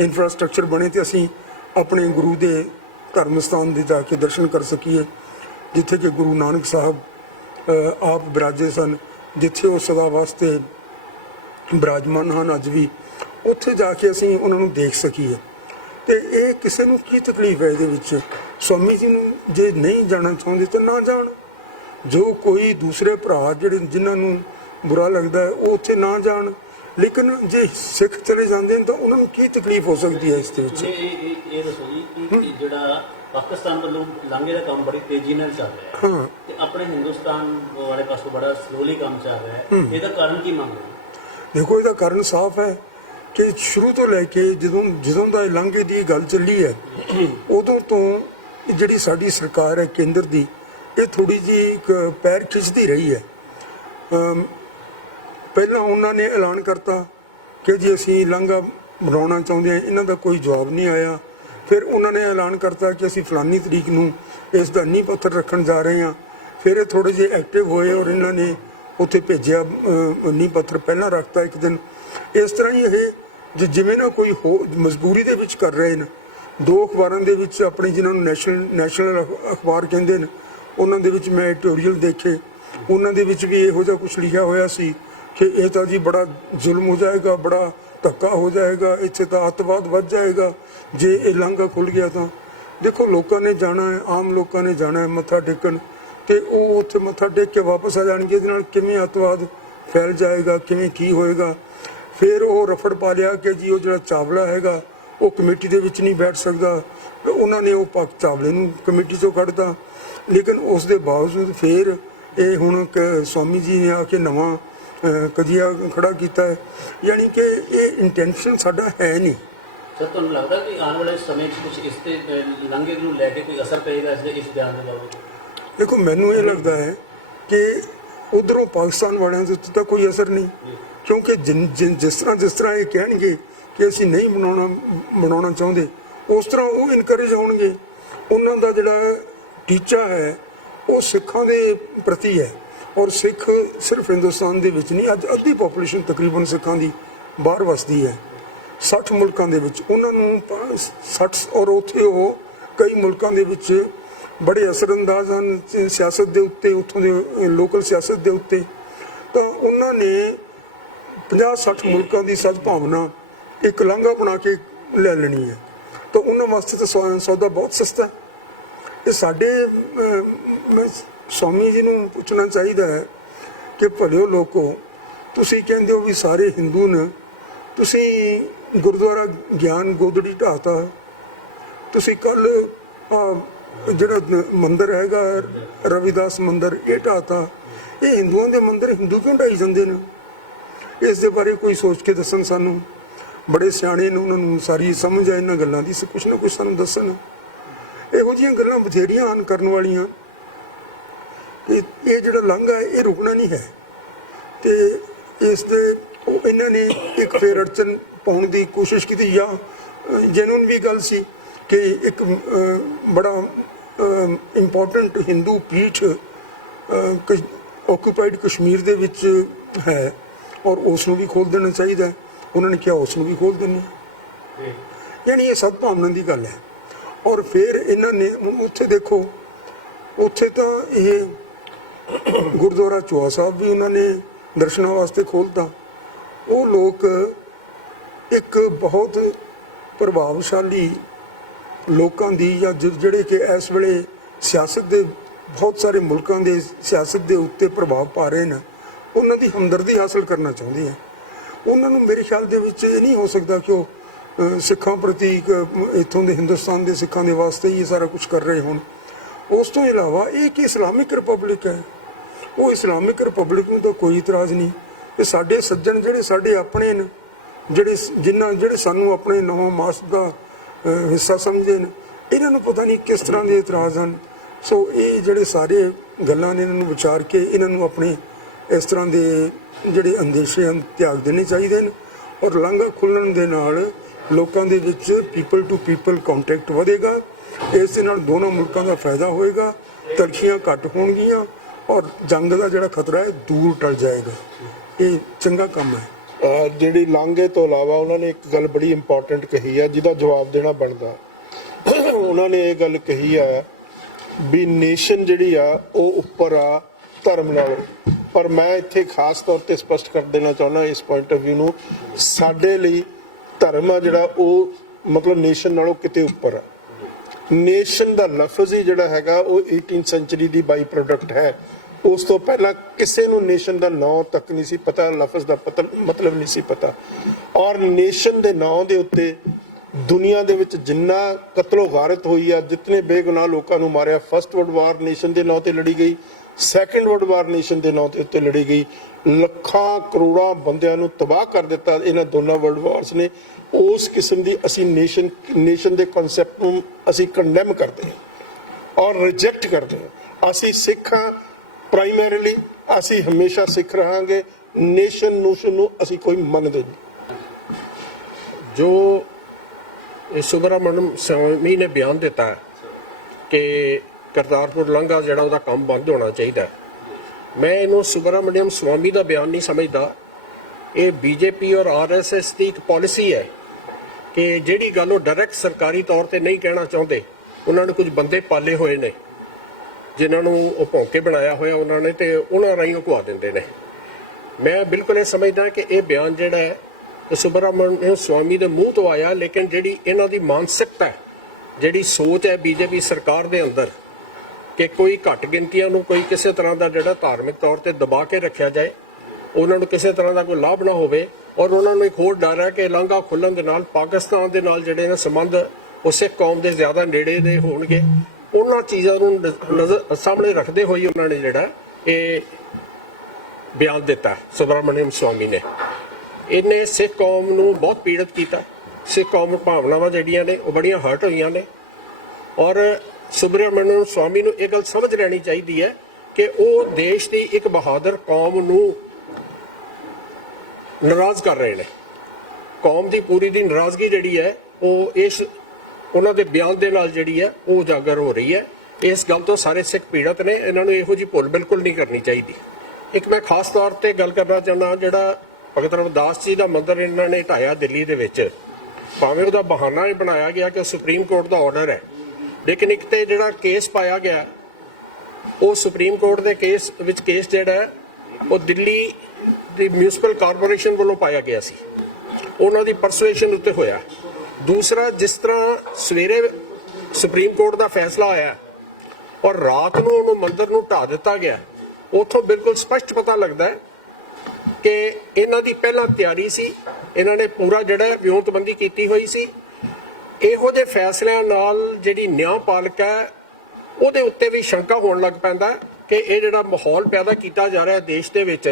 इंफ्रास्ट्रक्चर बने, तो असीं अपने गुरु दे ਧਰਮ ਸਥਾਨ ਦੇ ਜਾ ਕੇ ਦਰਸ਼ਨ ਕਰ ਸਕੀਏ, ਜਿੱਥੇ ਕਿ ਗੁਰੂ ਨਾਨਕ ਸਾਹਿਬ ਆਪ ਬਿਰਾਜੇ ਸਨ, ਜਿੱਥੇ ਉਹ ਸਦਾ ਵਾਸਤੇ ਬਿਰਾਜਮਾਨ ਹਨ ਅੱਜ ਵੀ, ਉੱਥੇ ਜਾ ਕੇ ਅਸੀਂ ਉਹਨਾਂ ਨੂੰ ਦੇਖ ਸਕੀਏ। ਤੇ ਇਹ ਕਿਸੇ ਨੂੰ ਕੀ ਤਕਲੀਫ ਹੈ ਇਹਦੇ ਵਿੱਚ? ਸਵਾਮੀ ਜੀ ਨੂੰ ਜੇ ਨਹੀਂ ਜਾਣਾ ਚਾਹੁੰਦੇ ਤਾਂ ਨਾ ਜਾਣ। ਜੋ ਕੋਈ ਦੂਸਰੇ ਭਰਾ ਜਿਹੜੇ ਜਿਨ੍ਹਾਂ ਨੂੰ ਬੁਰਾ ਲੱਗਦਾ ਹੈ ਉਹ ਉੱਥੇ ਨਾ ਜਾਣ, ਲੇਕਿਨ ਜੇ ਸਿੱਖ ਚਲੇ ਜਾਂਦੇ ਨੇ ਤਾਂ ਉਹਨਾਂ ਨੂੰ ਕੀ ਤਕਲੀਫ ਹੋ ਸਕਦੀ ਹੈ ਇਸ ਦੇ ਵਿੱਚ? ਇਹ ਦੱਸੋ ਜੀ ਕਿ ਜਿਹੜਾ ਪਾਕਿਸਤਾਨ ਵੱਲੋਂ ਲਾਂਘੇ ਦਾ ਕੰਮ ਬੜੀ ਤੇਜ਼ੀ ਨਾਲ ਚੱਲ ਰਿਹਾ ਹੈ ਤੇ ਆਪਣੇ ਹਿੰਦੁਸਤਾਨ ਵਾਲੇ ਪਾਸੋਂ ਬੜਾ ਸਲੋਲੀ ਕੰਮ ਚੱਲ ਰਿਹਾ ਹੈ, ਇਹਦਾ ਕਾਰਨ ਕੀ ਮੰਨਦੇ ਹੋ? ਦੇਖੋ, ਇਹਦਾ ਕਾਰਨ ਸਾਫ਼ ਹੈ ਕਿ ਸ਼ੁਰੂ ਤੋਂ ਲੈ ਕੇ ਜਦੋਂ ਦਾ ਇਹ ਲਾਂਘੇ ਦੀ ਗੱਲ ਚੱਲੀ ਹੈ, ਉਦੋਂ ਤੋਂ ਜਿਹੜੀ ਸਾਡੀ ਸਰਕਾਰ ਹੈ ਕੇਂਦਰ ਦੀ, ਇਹ ਥੋੜੀ ਜਿਹੀ ਪੈਰ ਖਿੱਚਦੀ ਰਹੀ ਹੈ। ਪਹਿਲਾਂ ਉਹਨਾਂ ਨੇ ਐਲਾਨ ਕਰਤਾ ਕਿ ਜੀ ਅਸੀਂ ਲਾਂਘਾ ਬਣਾਉਣਾ ਚਾਹੁੰਦੇ ਹਾਂ, ਇਹਨਾਂ ਦਾ ਕੋਈ ਜਵਾਬ ਨਹੀਂ ਆਇਆ। ਫਿਰ ਉਹਨਾਂ ਨੇ ਐਲਾਨ ਕਰਤਾ ਕਿ ਅਸੀਂ ਫਲਾਨੀ ਤਰੀਕ ਨੂੰ ਇਸ ਦਾ ਨੀਂਹ ਪੱਥਰ ਰੱਖਣ ਜਾ ਰਹੇ ਹਾਂ। ਫਿਰ ਇਹ ਥੋੜੇ ਜਿਹੇ ਐਕਟਿਵ ਹੋਏ ਔਰ ਇਹਨਾਂ ਨੇ ਉੱਥੇ ਭੇਜਿਆ, ਨੀਂਹ ਪੱਥਰ ਪਹਿਲਾਂ ਰੱਖਤਾ ਇੱਕ ਦਿਨ। ਇਸ ਤਰ੍ਹਾਂ ਹੀ ਇਹ ਜਿਵੇਂ ਨਾ ਕੋਈ ਮਜਬੂਰੀ ਦੇ ਵਿੱਚ ਕਰ ਰਹੇ ਨੇ। 2 ਅਖਬਾਰਾਂ ਦੇ ਵਿੱਚ ਆਪਣੇ ਜਿਨ੍ਹਾਂ ਨੂੰ ਨੈਸ਼ਨਲ ਅਖਬਾਰ ਕਹਿੰਦੇ ਨੇ, ਉਹਨਾਂ ਦੇ ਵਿੱਚ ਮੈਂ ਐਡੀਟੋਰੀਅਲ ਦੇਖੇ, ਉਹਨਾਂ ਦੇ ਵਿੱਚ ਵੀ ਇਹੋ ਜਿਹਾ ਕੁਝ ਲਿਖਿਆ ਹੋਇਆ ਸੀ ਕਿ ਇਹ ਤਾਂ ਜੀ ਬੜਾ ਜ਼ੁਲਮ ਹੋ ਜਾਏਗਾ, ਬੜਾ ਧੱਕਾ ਹੋ ਜਾਏਗਾ, ਇੱਥੇ ਤਾਂ ਅੱਤਵਾਦ ਵੱਧ ਜਾਏਗਾ ਜੇ ਇਹ ਲਾਂਘਾ ਖੁੱਲ੍ਹ ਗਿਆ ਤਾਂ। ਦੇਖੋ, ਲੋਕਾਂ ਨੇ ਜਾਣਾ ਹੈ, ਆਮ ਲੋਕਾਂ ਨੇ ਜਾਣਾ ਹੈ ਮੱਥਾ ਟੇਕਣ, ਤੇ ਉਹ ਉੱਥੇ ਮੱਥਾ ਟੇਕ ਕੇ ਵਾਪਸ ਆ ਜਾਣਗੇ। ਇਹਦੇ ਨਾਲ ਕਿਵੇਂ ਅੱਤਵਾਦ ਫੈਲ ਜਾਏਗਾ, ਕਿਵੇਂ ਕੀ ਹੋਏਗਾ? ਫਿਰ ਉਹ ਰਫੜ ਪਾ ਲਿਆ ਕਿ ਜੀ ਉਹ ਜਿਹੜਾ ਚਾਵਲਾ ਹੈਗਾ ਉਹ ਕਮੇਟੀ ਦੇ ਵਿੱਚ ਨਹੀਂ ਬੈਠ ਸਕਦਾ, ਉਹਨਾਂ ਨੇ ਉਹ ਚਾਵਲੇ ਨੂੰ ਕਮੇਟੀ ਚੋਂ ਕੱਢਤਾ। ਲੇਕਿਨ ਉਸ ਦੇ ਬਾਵਜੂਦ ਫਿਰ ਇਹ ਹੁਣ ਸਵਾਮੀ ਜੀ ਨੇ ਆ ਕੇ ਨਵਾਂ ਕਜੀਆ ਖੜਾ ਕੀਤਾ ਹੈ, ਯਾਨੀ ਕਿ ਇਹ ਇੰਟੈਂਸ਼ਨ ਸਾਡਾ ਹੈ ਨਹੀਂ। ਸਰ, ਤੁਹਾਨੂੰ ਲੱਗਦਾ ਕਿ ਆਉਣ ਵਾਲੇ ਸਮੇਂ 'ਚ ਕੁਝ ਇਸ ਤੇ ਲਾਂਘੇ ਨੂੰ ਲੈ ਕੇ ਕੋਈ ਅਸਰ ਪਏਗਾ ਇਸ ਬਿਆਨ ਦੇ ਬਾਰੇ? ਦੇਖੋ, ਮੈਨੂੰ ਇਹ ਲੱਗਦਾ ਹੈ ਕਿ ਉਧਰੋਂ ਪਾਕਿਸਤਾਨ ਵਾਲਿਆਂ ਦੇ ਉੱਤੇ ਤਾਂ ਕੋਈ ਅਸਰ ਨਹੀਂ, ਕਿਉਂਕਿ ਜਿਸ ਤਰ੍ਹਾਂ ਇਹ ਕਹਿਣਗੇ ਕਿ ਅਸੀਂ ਨਹੀਂ ਬਣਾਉਣਾ ਚਾਹੁੰਦੇ, ਉਸ ਤਰ੍ਹਾਂ ਉਹ ਇਨਕਰੇਜ ਹੋਣਗੇ। ਉਹਨਾਂ ਦਾ ਜਿਹੜਾ ਟੀਚਾ ਹੈ ਉਹ ਸਿੱਖਾਂ ਦੇ ਪ੍ਰਤੀ ਹੈ, ਔਰ ਸਿੱਖ ਸਿਰਫ ਹਿੰਦੁਸਤਾਨ ਦੇ ਵਿੱਚ ਨਹੀਂ, ਅੱਜ ਅੱਧੀ ਪੋਪੂਲੇਸ਼ਨ ਤਕਰੀਬਨ ਸਿੱਖਾਂ ਦੀ ਬਾਹਰ ਵਸਦੀ ਹੈ 60 ਮੁਲਕਾਂ ਦੇ ਵਿੱਚ। ਉਹਨਾਂ ਨੂੰ 60 ਔਰ ਉੱਥੇ ਉਹ ਕਈ ਮੁਲਕਾਂ ਦੇ ਵਿੱਚ ਬੜੇ ਅਸਰਅੰਦਾਜ਼ ਹਨ ਸਿਆਸਤ ਦੇ ਉੱਤੇ, ਉੱਥੋਂ ਦੇ ਲੋਕਲ ਸਿਆਸਤ ਦੇ ਉੱਤੇ। ਤਾਂ ਉਹਨਾਂ ਨੇ 50-60 ਮੁਲਕਾਂ ਦੀ ਸਦਭਾਵਨਾ ਇੱਕ ਲਾਂਘਾ ਬਣਾ ਕੇ ਲੈ ਲੈਣੀ ਹੈ, ਤਾਂ ਉਹਨਾਂ ਵਾਸਤੇ ਤਾਂ ਸੌਦਾ ਬਹੁਤ ਸਸਤਾ ਹੈ। ਇਹ ਸਾਡੇ ਸਵਾਮੀ ਜੀ ਨੂੰ ਪੁੱਛਣਾ ਚਾਹੀਦਾ ਹੈ ਕਿ ਭਲਿਓ ਲੋਕੋ, ਤੁਸੀਂ ਕਹਿੰਦੇ ਹੋ ਵੀ ਸਾਰੇ ਹਿੰਦੂ ਨੇ, ਤੁਸੀਂ ਗੁਰਦੁਆਰਾ ਗਿਆਨ ਗੋਦੜੀ ਢਾਤਾ, ਤੁਸੀਂ ਕੱਲ ਜਿਹੜਾ ਮੰਦਿਰ ਹੈਗਾ ਰਵਿਦਾਸ ਮੰਦਿਰ ਇਹ ਢਾਤਾ। ਇਹ ਹਿੰਦੂਆਂ ਦੇ ਮੰਦਿਰ ਹਿੰਦੂ ਕਿਉਂ ਢਾਈ ਜਾਂਦੇ ਨੇ? ਇਸ ਦੇ ਬਾਰੇ ਕੋਈ ਸੋਚ ਕੇ ਦੱਸਣ ਸਾਨੂੰ। ਬੜੇ ਸਿਆਣੇ ਨੇ, ਉਹਨਾਂ ਨੂੰ ਸਾਰੀ ਸਮਝ ਆ ਇਹਨਾਂ ਗੱਲਾਂ ਦੀ, ਕੁਛ ਨਾ ਕੁਛ ਸਾਨੂੰ ਦੱਸਣ। ਇਹੋ ਜਿਹੀਆਂ ਗੱਲਾਂ ਬਥੇਰੀਆਂ ਹਨ ਕਰਨ ਵਾਲੀਆਂ। ਇਹ ਜਿਹੜਾ ਲਾਂਘਾ ਹੈ ਇਹ ਰੁਕਣਾ ਨਹੀਂ ਹੈ, ਤੇ ਇਸ ਦੇ ਇਹਨਾਂ ਨੇ ਇੱਕ ਫੇਰ ਅੜਚਨ ਪਾਉਣ ਦੀ ਕੋਸ਼ਿਸ਼ ਕੀਤੀ, ਜਾਂ ਜੈਨੂਨ ਵੀ ਗੱਲ ਸੀ ਕਿ ਇੱਕ ਬੜਾ ਇੰਪੋਰਟੈਂਟ ਹਿੰਦੂ ਪੀਠ ਆਕੂਪਾਈਡ ਕਸ਼ਮੀਰ ਦੇ ਵਿੱਚ ਹੈ ਔਰ ਉਸ ਨੂੰ ਵੀ ਖੋਲ੍ਹ ਦੇਣਾ ਚਾਹੀਦਾ। ਉਹਨਾਂ ਨੇ ਕਿਹਾ ਉਸ ਨੂੰ ਵੀ ਖੋਲ੍ਹ ਦੇਣਾ, ਯਾਨੀ ਇਹ ਸਦਭਾਵਨਾ ਦੀ ਗੱਲ ਹੈ। ਔਰ ਫਿਰ ਇਹਨਾਂ ਨੇ ਹੁਣ ਉੱਥੇ ਦੇਖੋ, ਉੱਥੇ ਤਾਂ ਇਹ ਗੁਰਦੁਆਰਾ ਚੋਆ ਸਾਹਿਬ ਵੀ ਉਹਨਾਂ ਨੇ ਦਰਸ਼ਨਾਂ ਵਾਸਤੇ ਖੋਲ੍ਹਤਾ। ਉਹ ਲੋਕ ਇੱਕ ਬਹੁਤ ਪ੍ਰਭਾਵਸ਼ਾਲੀ ਲੋਕਾਂ ਦੀ, ਜਾਂ ਜਿਹੜੇ ਕਿ ਇਸ ਵੇਲੇ ਸਿਆਸਤ ਦੇ ਬਹੁਤ ਸਾਰੇ ਮੁਲਕਾਂ ਦੇ ਸਿਆਸਤ ਦੇ ਉੱਤੇ ਪ੍ਰਭਾਵ ਪਾ ਰਹੇ ਨੇ, ਉਹਨਾਂ ਦੀ ਹਮਦਰਦੀ ਹਾਸਲ ਕਰਨਾ ਚਾਹੁੰਦੇ ਆ। ਉਹਨਾਂ ਨੂੰ ਮੇਰੇ ਖਿਆਲ ਦੇ ਵਿੱਚ ਇਹ ਨਹੀਂ ਹੋ ਸਕਦਾ ਕਿ ਉਹ ਸਿੱਖਾਂ ਪ੍ਰਤੀ ਇੱਥੋਂ ਦੇ ਹਿੰਦੁਸਤਾਨ ਦੇ ਸਿੱਖਾਂ ਦੇ ਵਾਸਤੇ ਹੀ ਸਾਰਾ ਕੁਝ ਕਰ ਰਹੇ ਹੋਣ। ਉਸ ਤੋਂ ਇਲਾਵਾ ਇਹ ਕਿ ਇਸਲਾਮਿਕ ਰਿਪਬਲਿਕ ਹੈ, ਉਹ ਇਸਲਾਮਿਕ ਰਿਪਬਲਿਕ ਨੂੰ ਤਾਂ ਕੋਈ ਇਤਰਾਜ਼ ਨਹੀਂ। ਤੇ ਸਾਡੇ ਸੱਜਣ ਜਿਹੜੇ ਸਾਡੇ ਆਪਣੇ ਨੇ, ਜਿਹੜੇ ਸਾਨੂੰ ਆਪਣੇ ਨਵਾਂ ਮਾਸ ਦਾ ਹਿੱਸਾ ਸਮਝਦੇ ਨੇ, ਇਹਨਾਂ ਨੂੰ ਪਤਾ ਨਹੀਂ ਕਿਸ ਤਰ੍ਹਾਂ ਦੇ ਇਤਰਾਜ਼ ਹਨ। ਸੋ ਇਹ ਜਿਹੜੇ ਸਾਰੇ ਗੱਲਾਂ ਨੇ, ਇਹਨਾਂ ਨੂੰ ਵਿਚਾਰ ਕੇ ਇਹਨਾਂ ਨੂੰ ਆਪਣੇ ਇਸ ਤਰ੍ਹਾਂ ਦੇ ਜਿਹੜੇ ਅੰਦੇਸ਼ੇ ਹਨ ਤਿਆਗ ਦੇਣੇ ਚਾਹੀਦੇ ਨੇ। ਔਰ ਲਾਂਘਾ ਖੁੱਲ੍ਹਣ ਦੇ ਨਾਲ ਲੋਕਾਂ ਦੇ ਵਿੱਚ ਪੀਪਲ ਟੂ ਪੀਪਲ ਕੰਟੈਕਟ ਵਧੇਗਾ। ਇਸ ਦੇ ਨਾਲ ਦੋਨਾਂ ਮੁਲਕਾਂ ਦਾ ਫਾਇਦਾ ਹੋਏਗਾ, ਤਲਖੀਆਂ ਘੱਟ ਹੋਣਗੀਆਂ ਔਰ ਜੰਗ ਦਾ ਜਿਹੜਾ ਖਤਰਾ ਹੈ ਦੂਰ ਟਲ ਜਾਏਗਾ। ਇਹ ਚੰਗਾ ਕੰਮ ਹੈ। ਜਿਹੜੀ ਲਾਂਘੇ ਤੋਂ ਇਲਾਵਾ ਉਹਨਾਂ ਨੇ ਇੱਕ ਗੱਲ ਬੜੀ ਇੰਪੋਰਟੈਂਟ ਕਹੀ ਹੈ ਜਿਹਦਾ ਜਵਾਬ ਦੇਣਾ ਬਣਦਾ। ਉਹਨਾਂ ਨੇ ਇਹ ਗੱਲ ਕਹੀ ਆ ਵੀ ਨੇਸ਼ਨ ਜਿਹੜੀ ਆ ਉਹ ਉੱਪਰ ਆ ਧਰਮ ਨਾਲੋਂ। ਪਰ ਮੈਂ ਇੱਥੇ ਖਾਸ ਤੌਰ ਤੇ ਸਪਸ਼ਟ ਕਰ ਦੇਣਾ ਚਾਹੁੰਦਾ ਇਸ ਪੁਆਇੰਟ ਆਫ View ਨੂੰ, ਸਾਡੇ ਲਈ ਧਰਮ ਆ ਜਿਹੜਾ ਉਹ ਮਤਲਬ ਨੇਸ਼ਨ ਨਾਲੋਂ ਕਿਤੇ ਉੱਪਰ ਆ। ਨੇਸ਼ਨ ਦਾ ਲਫ਼ਜ਼ ਹੀ ਜਿਹੜਾ ਹੈਗਾ ਉਹ 18th ਸੈਂਚੁਰੀ ਦੀ ਬਾਈ ਪ੍ਰੋਡਕਟ ਹੈ। ਉਸ ਤੋਂ ਪਹਿਲਾਂ ਕਿਸੇ ਨੂੰ ਨੇਸ਼ਨ ਦਾ ਨਾਂ ਤੱਕ ਨਹੀਂ ਸੀ ਪਤਾ, ਲਫ਼ਜ਼ ਦਾ ਮਤਲਬ ਨਹੀਂ ਸੀ ਪਤਾ। ਔਰ ਨੇਸ਼ਨ ਦੇ ਨਾਂ ਦੇ ਉੱਤੇ ਦੁਨੀਆ ਦੇ ਵਿੱਚ ਜਿੰਨਾ ਕਤਲੋ ਗਾਰਤ ਹੋਈ ਆ, ਜਿਤਨੇ ਬੇਗੁਨਾਹ ਲੋਕਾਂ ਨੂੰ ਮਾਰਿਆ, ਫਸਟ ਵਰਲਡ ਵਾਰ ਨੇਸ਼ਨ ਦੇ ਨਾਂ ਤੇ ਲੜੀ ਗਈ, ਸੈਕੰਡ ਵਰਲਡ ਵਾਰ ਨੇਸ਼ਨ ਦੇ ਨਾਂ ਦੇ ਉੱਤੇ ਲੜੀ ਗਈ, ਲੱਖਾਂ ਕਰੋੜਾਂ ਬੰਦਿਆਂ ਨੂੰ ਤਬਾਹ ਕਰ ਦਿੱਤਾ ਇਹਨਾਂ ਦੋਨਾਂ ਵਰਲਡ ਵਾਰਸ ਨੇ। ਉਸ ਕਿਸਮ ਦੀ ਅਸੀਂ ਨੇਸ਼ਨ ਦੇ ਕਨਸੈਪਟ ਨੂੰ ਅਸੀਂ ਕੰਡੈਮ ਕਰਦੇ ਹਾਂ ਔਰ ਰਿਜੈਕਟ ਕਰਦੇ ਹਾਂ। ਅਸੀਂ ਸਿੱਖ ਹਾਂ ਪ੍ਰਾਇਮਰੀਲੀ, ਅਸੀਂ ਹਮੇਸ਼ਾ ਸਿੱਖ ਰਹਾਂਗੇ। ਨੇਸ਼ਨ ਨੂੰ ਅਸੀਂ ਕੋਈ ਮੰਨਦੇ ਨਹੀਂ। ਜੋ ਸੁਬਰਾਮਨਿਅਮ ਸਵਾਮੀ ਨੇ ਬਿਆਨ ਦਿੱਤਾ ਹੈ ਕਿ ਕਰਤਾਰਪੁਰ ਲਾਂਘਾ ਜਿਹੜਾ ਉਹਦਾ ਕੰਮ ਬੰਦ ਹੋਣਾ ਚਾਹੀਦਾ, ਮੈਂ ਇਹਨੂੰ ਸੁਬਰਾਮਨਿਅਮ ਸਵਾਮੀ ਦਾ ਬਿਆਨ ਨਹੀਂ ਸਮਝਦਾ। ਇਹ ਬੀਜੇਪੀ ਔਰ RSS ਦੀ ਇੱਕ ਪਾਲਿਸੀ ਹੈ ਕਿ ਜਿਹੜੀ ਗੱਲ ਉਹ ਡਾਇਰੈਕਟ ਸਰਕਾਰੀ ਤੌਰ ਤੇ ਨਹੀਂ ਕਹਿਣਾ ਚਾਹੁੰਦੇ, ਉਹਨਾਂ ਨੇ ਕੁਝ ਬੰਦੇ ਪਾਲੇ ਹੋਏ ਨੇ ਜਿਨ੍ਹਾਂ ਨੂੰ ਉਹ ਭੌਂਕੇ ਬਣਾਇਆ ਹੋਇਆ ਉਹਨਾਂ ਨੇ, ਤੇ ਉਹਨਾਂ ਰਾਹੀਂ ਉਹ ਘੁਆ ਦਿੰਦੇ ਨੇ। ਮੈਂ ਬਿਲਕੁਲ ਇਹ ਸਮਝਦਾ ਕਿ ਇਹ ਬਿਆਨ ਜਿਹੜਾ ਹੈ ਸੁਬਰਾਮਨਿਅਮ ਸਵਾਮੀ ਦੇ ਮੂੰਹ ਤੋਂ ਆਇਆ, ਲੇਕਿਨ ਜਿਹੜੀ ਇਹਨਾਂ ਦੀ ਮਾਨਸਿਕਤਾ ਹੈ, ਜਿਹੜੀ ਸੋਚ ਹੈ ਬੀਜੇਪੀ ਸਰਕਾਰ ਦੇ ਅੰਦਰ ਕਿ ਕੋਈ ਘੱਟ ਗਿਣਤੀਆਂ ਨੂੰ ਕੋਈ ਕਿਸੇ ਤਰ੍ਹਾਂ ਦਾ ਜਿਹੜਾ ਧਾਰਮਿਕ ਤੌਰ ਤੇ ਦਬਾ ਕੇ ਰੱਖਿਆ ਜਾਏ, ਉਹਨਾਂ ਨੂੰ ਕਿਸੇ ਤਰ੍ਹਾਂ ਦਾ ਕੋਈ ਲਾਭ ਨਾ ਹੋਵੇ, ਔਰ ਉਹਨਾਂ ਨੂੰ ਇੱਕ ਹੋਰ ਡਰ ਹੈ ਕਿ ਲਾਂਘਾ ਖੁੱਲ੍ਹਣ ਦੇ ਨਾਲ ਪਾਕਿਸਤਾਨ ਦੇ ਨਾਲ ਜਿਹੜੇ ਨੇ ਸੰਬੰਧ ਉਹ ਸਿੱਖ ਕੌਮ ਦੇ ਜ਼ਿਆਦਾ ਨੇੜੇ ਦੇ ਹੋਣਗੇ। ਉਹਨਾਂ ਚੀਜ਼ਾਂ ਨੂੰ ਨਜ਼ਰ ਸਾਹਮਣੇ ਰੱਖਦੇ ਹੋਏ ਉਹਨਾਂ ਨੇ ਜਿਹੜਾ ਇਹ ਬਿਆਨ ਦਿੱਤਾ ਸੁਬਰਾਮਨਿਅਮ ਸਵਾਮੀ ਨੇ। ਇਹਨੇ ਸਿੱਖ ਕੌਮ ਨੂੰ ਬਹੁਤ ਪੀੜਤ ਕੀਤਾ। ਸਿੱਖ ਕੌਮ ਭਾਵਨਾਵਾਂ ਜਿਹੜੀਆਂ ਨੇ ਉਹ ਬੜੀਆਂ ਹਰਟ ਹੋਈਆਂ ਨੇ, ਔਰ ਸੁਬਰਾਮਨਿਅਮ ਸਵਾਮੀ ਨੂੰ ਇਹ ਗੱਲ ਸਮਝ ਲੈਣੀ ਚਾਹੀਦੀ ਹੈ ਕਿ ਉਹ ਦੇਸ਼ ਦੀ ਇੱਕ ਬਹਾਦਰ ਕੌਮ ਨੂੰ ਨਾਰਾਜ਼ ਕਰ ਰਹੇ ਨੇ। ਕੌਮ ਦੀ ਪੂਰੀ ਦੀ ਨਾਰਾਜ਼ਗੀ ਜਿਹੜੀ ਹੈ ਉਹ ਇਸ ਉਹਨਾਂ ਦੇ ਬਿਆਨ ਦੇ ਨਾਲ ਜਿਹੜੀ ਹੈ ਉਹ ਉਜਾਗਰ ਹੋ ਰਹੀ ਹੈ। ਇਸ ਗੱਲ ਤੋਂ ਸਾਰੇ ਸਿੱਖ ਪੀੜਤ ਨੇ, ਇਹਨਾਂ ਨੂੰ ਇਹੋ ਜਿਹੀ ਭੁੱਲ ਬਿਲਕੁਲ ਨਹੀਂ ਕਰਨੀ ਚਾਹੀਦੀ। ਇੱਕ ਮੈਂ ਖਾਸ ਤੌਰ ਤੇ ਗੱਲ ਕਰਨਾ ਚਾਹੁੰਦਾ, ਜਿਹੜਾ ਭਗਤ ਰਵਿਦਾਸ ਜੀ ਦਾ ਮੰਦਿਰ ਇਹਨਾਂ ਨੇ ਢਾਇਆ ਦਿੱਲੀ ਦੇ ਵਿੱਚ, ਭਾਵੇਂ ਉਹਦਾ ਬਹਾਨਾ ਇਹ ਬਣਾਇਆ ਗਿਆ ਕਿ ਸੁਪਰੀਮ ਕੋਰਟ ਦਾ ਆਰਡਰ ਹੈ, ਲੇਕਿਨ ਇੱਕ ਤੇ ਜਿਹੜਾ ਕੇਸ ਪਾਇਆ ਗਿਆ ਉਹ ਸੁਪਰੀਮ ਕੋਰਟ ਦੇ ਕੇਸ ਵਿੱਚ ਕੇਸ ਜਿਹੜਾ ਉਹ ਦਿੱਲੀ ਦੀ ਮਿਊਨਿਸਪਲ ਕਾਰਪੋਰੇਸ਼ਨ ਵੱਲੋਂ ਪਾਇਆ ਗਿਆ ਸੀ, ਉਹਨਾਂ ਦੀ ਪਰਸੂਏਸ਼ਨ ਉੱਤੇ ਹੋਇਆ। ਦੂਸਰਾ, ਜਿਸ ਤਰ੍ਹਾਂ ਸਵੇਰੇ ਸੁਪਰੀਮ ਕੋਰਟ ਦਾ ਫੈਸਲਾ ਆਇਆ ਔਰ ਰਾਤ ਨੂੰ ਉਹਨੂੰ ਮੰਦਿਰ ਨੂੰ ਢਾ ਦਿੱਤਾ ਗਿਆ, ਉੱਥੋਂ ਬਿਲਕੁਲ ਸਪਸ਼ਟ ਪਤਾ ਲੱਗਦਾ ਹੈ ਕਿ ਇਹਨਾਂ ਦੀ ਪਹਿਲਾਂ ਤਿਆਰੀ ਸੀ, ਇਹਨਾਂ ਨੇ ਪੂਰਾ ਜਿਹੜਾ ਵਿਉਂਤਬੰਦੀ ਕੀਤੀ ਹੋਈ ਸੀ। ਇਹੋ ਜਿਹੇ ਫੈਸਲਿਆਂ ਨਾਲ ਜਿਹੜੀ ਨਿਆਂਪਾਲਿਕਾ ਹੈ ਉਹਦੇ ਉੱਤੇ ਵੀ ਸ਼ੰਕਾ ਹੋਣ ਲੱਗ ਪੈਂਦਾ ਕਿ ਇਹ ਜਿਹੜਾ ਮਾਹੌਲ ਪੈਦਾ ਕੀਤਾ ਜਾ ਰਿਹਾ ਦੇਸ਼ ਦੇ ਵਿੱਚ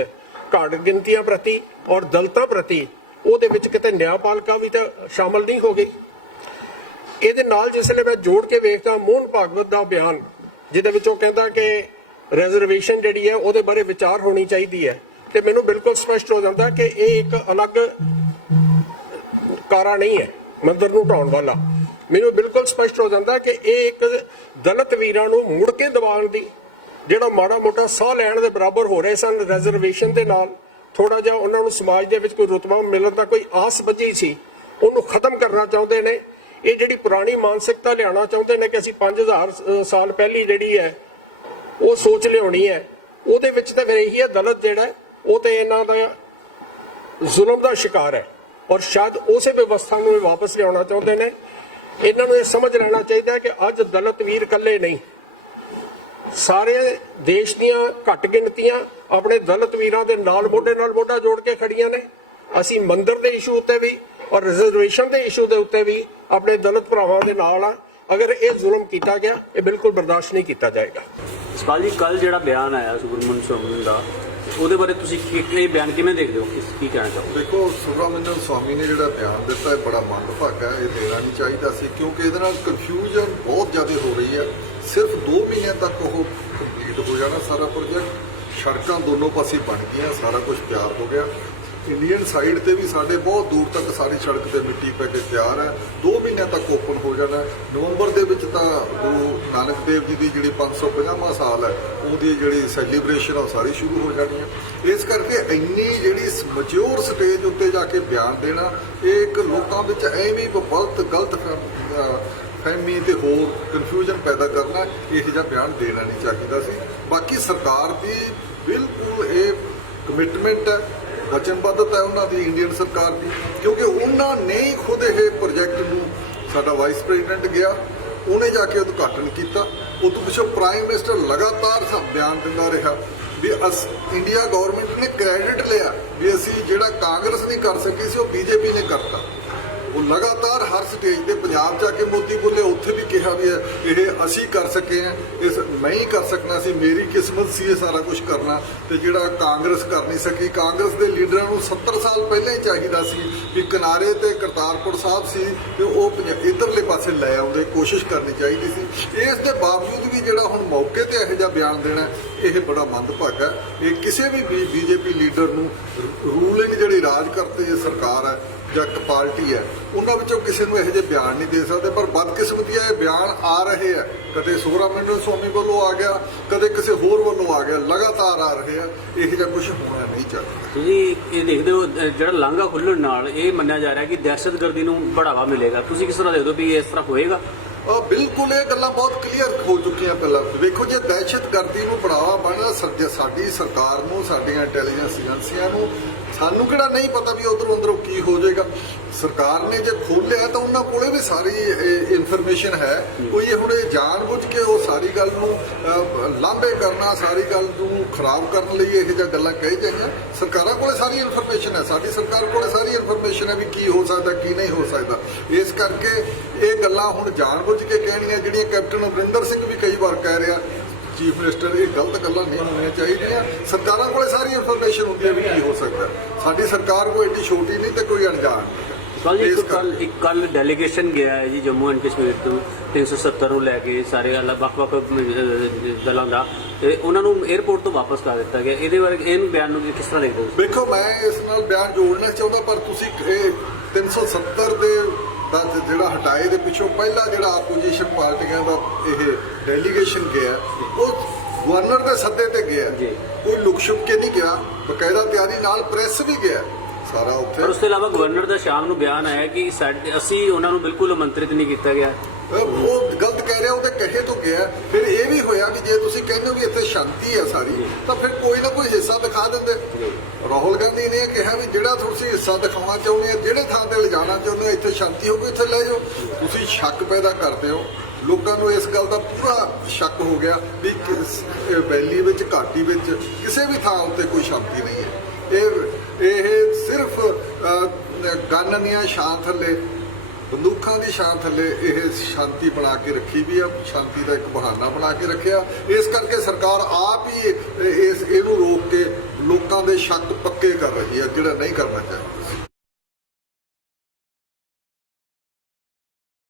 ਘੱਟ ਗਿਣਤੀਆਂ ਪ੍ਰਤੀ ਔਰ ਦਲਿਤਾਂ ਪ੍ਰਤੀ, ਉਹਦੇ ਵਿੱਚ ਕਿਤੇ ਨਿਆਂਪਾਲਿਕਾ ਵੀ ਤਾਂ ਸ਼ਾਮਲ ਨਹੀਂ ਹੋ ਗਈ। ਇਹਦੇ ਨਾਲ ਜਿਸਲੇ ਮੈਂ ਜੋੜ ਕੇ ਵੇਖਦਾ ਮੋਹਨ ਭਾਗਵਤ ਦਾ ਬਿਆਨ, ਜਿਹਦੇ ਵਿੱਚ ਉਹ ਕਹਿੰਦਾ ਕਿ ਰਿਜ਼ਰਵੇਸ਼ਨ ਜਿਹੜੀ ਹੈ ਉਹਦੇ ਬਾਰੇ ਵਿਚਾਰ ਹੋਣੀ ਚਾਹੀਦੀ ਹੈ, ਤੇ ਮੈਨੂੰ ਬਿਲਕੁਲ ਸਪਸ਼ਟ ਹੋ ਜਾਂਦਾ ਕਿ ਇਹ ਇੱਕ ਅਲੱਗ ਕਾਰਾ ਨਹੀਂ ਹੈ ਮੰਦਿਰ ਨੂੰ ਢਾਉਣ ਵਾਲਾ। ਮੈਨੂੰ ਬਿਲਕੁਲ ਸਪਸ਼ਟ ਹੋ ਜਾਂਦਾ ਕਿ ਇਹ ਇੱਕ ਦਲਿਤ ਵੀਰਾਂ ਨੂੰ ਮੁੜ ਕੇ ਦਬਾਉਣ ਦੀ, ਜਿਹੜਾ ਮਾੜਾ ਮੋਟਾ ਸਾਹ ਲੈਣ ਦੇ ਬਰਾਬਰ ਹੋ ਰਹੇ ਸਨ ਰਿਜ਼ਰਵੇਸ਼ਨ ਦੇ ਨਾਲ, ਥੋੜਾ ਜਿਹਾ ਉਹਨਾਂ ਨੂੰ ਸਮਾਜ ਦੇ ਵਿੱਚ ਕੋਈ ਰੁਤਬਾ ਮਿਲਣ ਦਾ ਕੋਈ ਆਸ ਬੱਝੀ ਸੀ, ਉਹਨੂੰ ਖਤਮ ਕਰਨਾ ਚਾਹੁੰਦੇ ਨੇ। ਇਹ ਜਿਹੜੀ ਪੁਰਾਣੀ ਮਾਨਸਿਕਤਾ ਲਿਆਉਣਾ ਚਾਹੁੰਦੇ ਨੇ ਕਿ ਅਸੀਂ 5000 ਸਾਲ ਪਹਿਲੀ ਜਿਹੜੀ ਹੈ ਉਹ ਸੋਚ ਲਿਆਉਣੀ ਹੈ, ਉਹਦੇ ਵਿੱਚ ਤਾਂ ਫਿਰ ਇਹੀ ਹੈ ਦਲਿਤ ਜਿਹੜਾ ਉਹ ਤੇ ਇਹਨਾਂ ਦਾ ਜ਼ੁਲਮ ਦਾ ਸ਼ਿਕਾਰ ਹੈ, ਔਰ ਸ਼ਾਇਦ ਉਸੇ ਵਿਵਸਥਾ ਨੂੰ ਵਾਪਸ ਲਿਆਉਣਾ ਚਾਹੁੰਦੇ ਨੇ। ਇਹਨਾਂ ਨੂੰ ਇਹ ਸਮਝ ਲੈਣਾ ਚਾਹੀਦਾ ਕਿ ਅੱਜ ਦਲਿਤ ਵੀਰ ਇਕੱਲੇ ਨਹੀਂ, ਸਾਰੇ ਦੇਸ਼ ਦੀਆਂ ਘੱਟ ਗਿਣਤੀਆਂ ਆਪਣੇ ਦਲਿਤ ਵੀਰਾਂ ਦੇ ਨਾਲ ਮੋਢਾ ਜੋੜ ਕੇ ਖੜੀਆਂ ਨੇ। ਅਸੀਂ ਮੰਦਿਰ ਦੇ ਇਸ਼ੂ ਉੱਤੇ ਵੀ ਔਰ ਰਿਜ਼ਰਵੇਸ਼ਨ ਦੇ ਇਸ਼ੂ ਦੇ ਉੱਤੇ ਵੀ ਆਪਣੇ ਦਲਿਤ ਭਰਾਵਾਂ ਦੇ ਨਾਲ ਆ। ਅਗਰ ਇਹ ਜ਼ੁਲਮ ਕੀਤਾ ਗਿਆ, ਇਹ ਬਿਲਕੁਲ ਬਰਦਾਸ਼ਤ ਨਹੀਂ ਕੀਤਾ ਜਾਏਗਾ। ਸਪਾਲ ਜੀ, ਕੱਲ ਜਿਹੜਾ ਬਿਆਨ ਆਇਆ ਸੁਬਰਾਮਨਿਅਮ ਸਵਾਮੀ ਦਾ, ਉਹਦੇ ਬਾਰੇ ਤੁਸੀਂ ਇਹ ਬਿਆਨ ਕਿਵੇਂ ਦੇਖਦੇ ਹੋ, ਕੀ ਕਹਿਣਾ ਚਾਹੋਗੇ? ਦੇਖੋ, ਸੁਬਰਾਮਨਿਅਮ ਸਵਾਮੀ ਨੇ ਜਿਹੜਾ ਬਿਆਨ ਦਿੱਤਾ ਹੈ ਬੜਾ ਮੰਦਭਾਗਾ, ਇਹ ਦੇਣਾ ਨਹੀਂ ਚਾਹੀਦਾ ਸੀ, ਕਿਉਂਕਿ ਇਹਦੇ ਨਾਲ ਕਨਫਿਊਜ਼ਨ ਬਹੁਤ ਜ਼ਿਆਦਾ ਹੋ ਰਹੀ ਹੈ। ਸਿਰਫ 2 ਮਹੀਨਿਆਂ ਤੱਕ ਉਹ ਕੰਪਲੀਟ ਹੋ ਜਾਣਾ ਸਾਰਾ ਪ੍ਰੋਜੈਕਟ। ਸੜਕਾਂ ਦੋਨੋਂ ਪਾਸੇ ਬਣ ਗਈਆਂ, ਸਾਰਾ ਕੁਝ ਤਿਆਰ ਹੋ ਗਿਆ। ਇੰਡੀਅਨ ਸਾਈਡ ਤੇ ਵੀ ਸਾਡੇ ਬਹੁਤ ਦੂਰ ਤੱਕ ਸਾਰੀ ਸੜਕ ਤੇ ਮਿੱਟੀ ਪੈ ਕੇ ਤਿਆਰ ਹੈ। 2 ਮਹੀਨਿਆਂ ਤੱਕ ਓਪਨ ਹੋ ਜਾਣਾ। ਨਵੰਬਰ ਦੇ ਵਿੱਚ ਤਾਂ ਗੁਰੂ ਨਾਨਕ ਦੇਵ ਜੀ ਦੀ ਜਿਹੜੀ 550ਵਾਂ ਸਾਲ ਹੈ ਉਹਦੀ ਜਿਹੜੀ ਸੈਲੀਬ੍ਰੇਸ਼ਨ ਆ ਸਾਰੀ ਸ਼ੁਰੂ ਹੋ ਜਾਣੀ ਹੈ। ਇਸ ਕਰਕੇ ਇੰਨੀ ਜਿਹੜੀ ਮੈਚਿਓਰ ਸਟੇਜ ਉੱਤੇ ਜਾ ਕੇ ਬਿਆਨ ਦੇਣਾ, ਇਹ ਇੱਕ ਲੋਕਾਂ ਵਿੱਚ ਐਵੇਂ ਗਲਤ ਫਹਿਮੀ ਤੇ ਹੋਰ ਕਨਫਿਊਜ਼ਨ ਪੈਦਾ ਕਰਨਾ, ਇਹੋ ਜਿਹਾ ਬਿਆਨ ਦੇਣਾ ਨਹੀਂ ਚਾਹੀਦਾ ਸੀ। ਬਾਕੀ ਸਰਕਾਰ ਦੀ ਬਿਲਕੁਲ ਇਹ ਕਮਿਟਮੈਂਟ ਹੈ, ਵਚਨਬੱਧਤਾ ਹੈ ਉਹਨਾਂ ਦੀ, ਇੰਡੀਅਨ ਸਰਕਾਰ ਦੀ, ਕਿਉਂਕਿ ਉਹਨਾਂ ਨੇ ਖੁਦ ਇਹ ਪ੍ਰੋਜੈਕਟ ਨੂੰ, ਸਾਡਾ ਵਾਈਸ ਪ੍ਰੈਜ਼ੀਡੈਂਟ ਗਿਆ, ਉਹਨੇ ਜਾ ਕੇ ਉਦਘਾਟਨ ਕੀਤਾ। ਉਦੋਂ ਪਿੱਛੋਂ ਪ੍ਰਾਈਮ ਮਿਨਿਸਟਰ ਲਗਾਤਾਰ ਸਭ ਬਿਆਨ ਦਿੰਦਾ ਰਿਹਾ ਵੀ ਇੰਡੀਆ ਗਵਰਨਮੈਂਟ ਨੇ ਕ੍ਰੈਡਿਟ ਲਿਆ ਵੀ ਅਸੀਂ ਜਿਹੜਾ ਕਾਂਗਰਸ ਨਹੀਂ ਕਰ ਸਕੀ ਸੀ ਉਹ ਬੀਜੇਪੀ ਨੇ ਕਰਤਾ। ਉਹ ਲਗਾਤਾਰ ਹਰ ਸਟੇਜ ਤੇ, ਪੰਜਾਬ ਜਾ ਕੇ ਮੋਦੀ ਬੋਲੇ, ਉੱਥੇ ਵੀ ਕਿਹਾ ਵੀ ਇਹ ਅਸੀਂ ਕਰ ਸਕੇ ਹਾਂ, ਇਸ ਮੈਂ ਹੀ ਕਰ ਸਕਣਾ ਸੀ, ਮੇਰੀ ਕਿਸਮਤ ਸੀ ਇਹ ਸਾਰਾ ਕੁਝ ਕਰਨਾ, ਤੇ ਜਿਹੜਾ ਕਾਂਗਰਸ ਕਰ ਨਹੀਂ ਸਕੀ। ਕਾਂਗਰਸ ਦੇ ਲੀਡਰਾਂ ਨੂੰ 70 ਸਾਲ ਪਹਿਲਾਂ ਹੀ ਚਾਹੀਦਾ ਸੀ ਵੀ ਕਿਨਾਰੇ ਤੇ ਕਰਤਾਰਪੁਰ ਸਾਹਿਬ ਸੀ ਤੇ ਉਹ ਇੱਧਰਲੇ ਪਾਸੇ ਲੈ ਆਉਂਦੇ, ਕੋਸ਼ਿਸ਼ ਕਰਨੀ ਚਾਹੀਦੀ ਸੀ। ਇਸ ਦੇ ਬਾਵਜੂਦ ਵੀ ਜਿਹੜਾ ਹੁਣ ਮੌਕੇ ਤੇ ਇਹੋ ਜਿਹਾ ਬਿਆਨ ਦੇਣਾ, ਇਹ ਬੜਾ ਮੰਦਭਾਗਾ ਹੈ। ਇਹ ਕਿਸੇ ਵੀ ਬੀਜੇਪੀ ਲੀਡਰ ਨੂੰ, ਰੂਲਿੰਗ ਜਿਹੜੀ ਰਾਜ ਕਰਦੀ ਸਰਕਾਰ ਹੈ ਜਾਂ ਇੱਕ ਪਾਰਟੀ ਹੈ, ਉਹਨਾਂ ਵਿੱਚੋਂ ਕਿਸੇ ਨੂੰ ਇਹੋ ਜਿਹੇ ਬਿਆਨ ਨਹੀਂ ਦੇ ਸਕਦੇ। ਪਰ ਬਦਕਿਸਮਤੀ ਇਹ ਬਿਆਨ ਆ ਰਹੇ ਆ, ਕਦੇ ਸੋਹਰਾ ਮੰਡਲ ਸਵਾਮੀ ਵੱਲੋਂ ਆ ਗਿਆ, ਕਦੇ ਕਿਸੇ ਹੋਰ ਵੱਲੋਂ ਆ ਗਿਆ, ਲਗਾਤਾਰ ਆ ਰਹੇ ਆ। ਇਹੋ ਜਿਹਾ ਕੁਝ ਹੋਣਾ ਨਹੀਂ ਚਾਹੀਦਾ। ਤੁਸੀਂ ਇਹ ਦੇਖਦੇ ਹੋ ਜਿਹੜਾ ਲਾਂਘਾ ਖੁੱਲ੍ਹਣ ਨਾਲ ਇਹ ਮੰਨਿਆ ਜਾ ਰਿਹਾ ਕਿ ਦਹਿਸ਼ਤਗਰਦੀ ਨੂੰ ਬੜਾਵਾ ਮਿਲੇਗਾ, ਤੁਸੀਂ ਕਿਸ ਤਰ੍ਹਾਂ ਦੇਖਦੇ ਹੋ ਵੀ ਇਸ ਤਰ੍ਹਾਂ ਹੋਏਗਾ? ਬਿਲਕੁਲ ਇਹ ਗੱਲਾਂ ਬਹੁਤ ਕਲੀਅਰ ਹੋ ਚੁੱਕੀਆਂ ਪਹਿਲਾਂ। ਵੇਖੋ, ਜੇ ਦਹਿਸ਼ਤਗਰਦੀ ਨੂੰ ਬੜਾਵਾ ਬਣਦਾ, ਸਾਡੀ ਸਰਕਾਰ ਨੂੰ, ਸਾਡੀਆਂ ਇੰਟੈਲੀਜੈਂਸ ਏਜੰਸੀਆਂ ਨੂੰ, ਸਾਨੂੰ ਕਿਹੜਾ ਨਹੀਂ ਪਤਾ ਵੀ ਉਧਰੋਂ ਅੰਦਰੋਂ ਕੀ ਹੋ ਜਾਏਗਾ। ਸਰਕਾਰ ਨੇ ਜੇ ਖੋਲ੍ਹਿਆ ਤਾਂ ਉਹਨਾਂ ਕੋਲੇ ਵੀ ਸਾਰੀ ਇਨਫੋਰਮੇਸ਼ਨ ਹੈ। ਕੋਈ ਹੁਣ ਇਹ ਜਾਣਬੁੱਝ ਕੇ ਉਹ ਸਾਰੀ ਗੱਲ ਨੂੰ ਲਾਂਭੇ ਕਰਨਾ, ਸਾਰੀ ਗੱਲ ਨੂੰ ਖਰਾਬ ਕਰਨ ਲਈ ਇਹ ਜਿਹੀਆਂ ਗੱਲਾਂ ਕਹੀ ਜਾਈਆਂ। ਸਰਕਾਰਾਂ ਕੋਲੇ ਸਾਰੀ ਇਨਫੋਰਮੇਸ਼ਨ ਹੈ, ਸਾਡੀ ਸਰਕਾਰ ਕੋਲੇ ਸਾਰੀ ਇਨਫੋਰਮੇਸ਼ਨ ਹੈ ਵੀ ਕੀ ਹੋ ਸਕਦਾ, ਕੀ ਨਹੀਂ ਹੋ ਸਕਦਾ। ਇਸ ਕਰਕੇ ਇਹ ਗੱਲਾਂ ਹੁਣ ਜਾਣਬੁੱਝ ਕੇ ਕਹਿਣੀਆਂ, ਜਿਹੜੀਆਂ ਕੈਪਟਨ ਅਮਰਿੰਦਰ ਸਿੰਘ ਵੀ ਕਈ ਵਾਰ ਕਹਿ ਰਿਹਾ, ਚੀਫ ਮਿਨਿਸਟਰ, ਇਹ ਗਲਤ ਗੱਲਾਂ ਨਹੀਂ ਹੋਣੀਆਂ ਚਾਹੀਦੀਆਂ। ਸਰਕਾਰਾਂ ਕੋਲੇ ਸਾਰੀ ਇਨਫੋਰਮੇਸ਼ਨ ਹੁੰਦੀ ਹੈ ਵੀ ਕੀ ਹੋ ਸਕਦਾ। ਸਾਡੀ ਸਰਕਾਰ ਕੋਈ ਏਡੀ ਛੋਟੀ ਨਹੀਂ ਤੇ ਕੋਈ ਅਣਜਾਣ ਨਹੀਂ। ਕੱਲ ਡੈਲੀਗੇਸ਼ਨ ਗਿਆ ਹੈ ਜੀ ਜੰਮੂ ਐਂਡ ਕਸ਼ਮੀਰ ਤੋਂ 370 ਨੂੰ ਲੈ ਕੇ ਸਾਰੇ ਵੱਖ-ਵੱਖ ਦਲਾਂ ਦਾ, ਤੇ ਉਹਨਾਂ ਨੂੰ 에ਅਰਪੋਰਟ ਤੋਂ ਵਾਪਸ ਕਰ ਦਿੱਤਾ ਗਿਆ। ਇਹਦੇ ਬਾਰੇ ਇਹਨੂੰ ਬਿਆਨ ਨੂੰ ਕਿਸ ਤਰ੍ਹਾਂ ਦੇਖਦੇ ਹੋ? ਵੇਖੋ, ਮੈਂ ਇਸ ਨਾਲ ਬਿਆਨ ਜੋੜਨਾ ਚਾਹੁੰਦਾ, ਪਰ ਤੁਸੀਂ ਇਹ 370 ਦੇ ਦਾ ਜਿਹੜਾ ਹਟਾਏ ਦੇ ਪਿੱਛੋਂ ਪਹਿਲਾਂ ਜਿਹੜਾ ਆਪੋਜੀਸ਼ਨ ਪਾਰਟੀਆਂ ਦਾ ਇਹ ਡੈਲੀਗੇਸ਼ਨ ਗਿਆ, ਉਹ ਗਵਰਨਰ ਦੇ ਸੱਦੇ ਤੇ ਗਿਆ, ਕੋਈ ਲੁਕ ਛੁਪ ਕੇ ਨਹੀਂ ਗਿਆ, ਬਕਾਇਦਾ ਤਿਆਰੀ ਨਾਲ ਪ੍ਰੈਸ ਵੀ ਗਿਆ ਸਾਰਾ ਉੱਥੇ। ਪਰ ਉਸ ਤੋਂ ਇਲਾਵਾ ਗਵਰਨਰ ਦਾ ਸ਼ਾਮ ਨੂੰ ਬਿਆਨ ਆਇਆ ਕਿ ਅਸੀਂ ਉਹਨਾਂ ਨੂੰ ਬਿਲਕੁਲ ਆਮੰਤਰਿਤ ਨਹੀਂ ਕੀਤਾ ਗਿਆ। ਉਹ ਗਲਤ ਕਹਿ ਰਿਹਾ, ਉਹਦੇ ਕਹੇ ਤੋਂ ਗਿਆ। ਫਿਰ ਇਹ ਵੀ ਹੋਇਆ ਕਿ ਜੇ ਤੁਸੀਂ ਕਹਿੰਦੇ ਹੋ ਵੀ ਇੱਥੇ ਸ਼ਾਂਤੀ ਹੈ ਸਾਰੀ, ਤਾਂ ਫਿਰ ਕੋਈ ਨਾ ਕੋਈ ਹਿੱਸਾ ਦਿਖਾ ਦਿੰਦੇ। ਰਾਹੁਲ ਗਾਂਧੀ ਨੇ ਕਿਹਾ ਵੀ ਜਿਹੜਾ ਤੁਸੀਂ ਹਿੱਸਾ ਦਿਖਾਉਣਾ ਚਾਹੁੰਦੇ ਹੋ, ਜਿਹੜੇ ਥਾਂ ਤੇ ਲਿਜਾਣਾ ਚਾਹੁੰਦੇ ਹੋ, ਇੱਥੇ ਸ਼ਾਂਤੀ ਹੋਊਗੀ, ਇੱਥੇ ਲੈ ਜਾਓ। ਤੁਸੀਂ ਸ਼ੱਕ ਪੈਦਾ ਕਰਦੇ ਹੋ, ਲੋਕਾਂ ਨੂੰ ਇਸ ਗੱਲ ਦਾ ਪੂਰਾ ਸ਼ੱਕ ਹੋ ਗਿਆ ਵੀ ਵੈਲੀ ਵਿੱਚ, ਘਾਟੀ ਵਿੱਚ, ਕਿਸੇ ਵੀ ਥਾਂ ਉੱਤੇ ਕੋਈ ਸ਼ਾਂਤੀ ਨਹੀਂ ਹੈ। ਇਹ ਸਿਰਫ ਗਨ ਦੀਆਂ ਛਾਂ ਥੱਲੇ, ਬੰਦੂਕਾਂ ਦੀ ਛਾਂ ਥੱਲੇ ਇਹ ਸ਼ਾਂਤੀ ਬਣਾ ਕੇ ਰੱਖੀ ਵੀ ਆ, ਸ਼ਾਂਤੀ ਦਾ ਇੱਕ ਬਹਾਨਾ ਬਣਾ ਕੇ ਰੱਖਿਆ। ਇਸ ਕਰਕੇ ਸਰਕਾਰ ਆਪ ਹੀ ਇਹਨੂੰ ਰੋਕ ਕੇ ਲੋਕਾਂ ਦੇ ਸ਼ੱਕ ਪੱਕੇ ਕਰ ਰਹੀ ਹੈ, ਜਿਹੜਾ ਨਹੀਂ ਕਰਨਾ ਚਾਹੀਦਾ।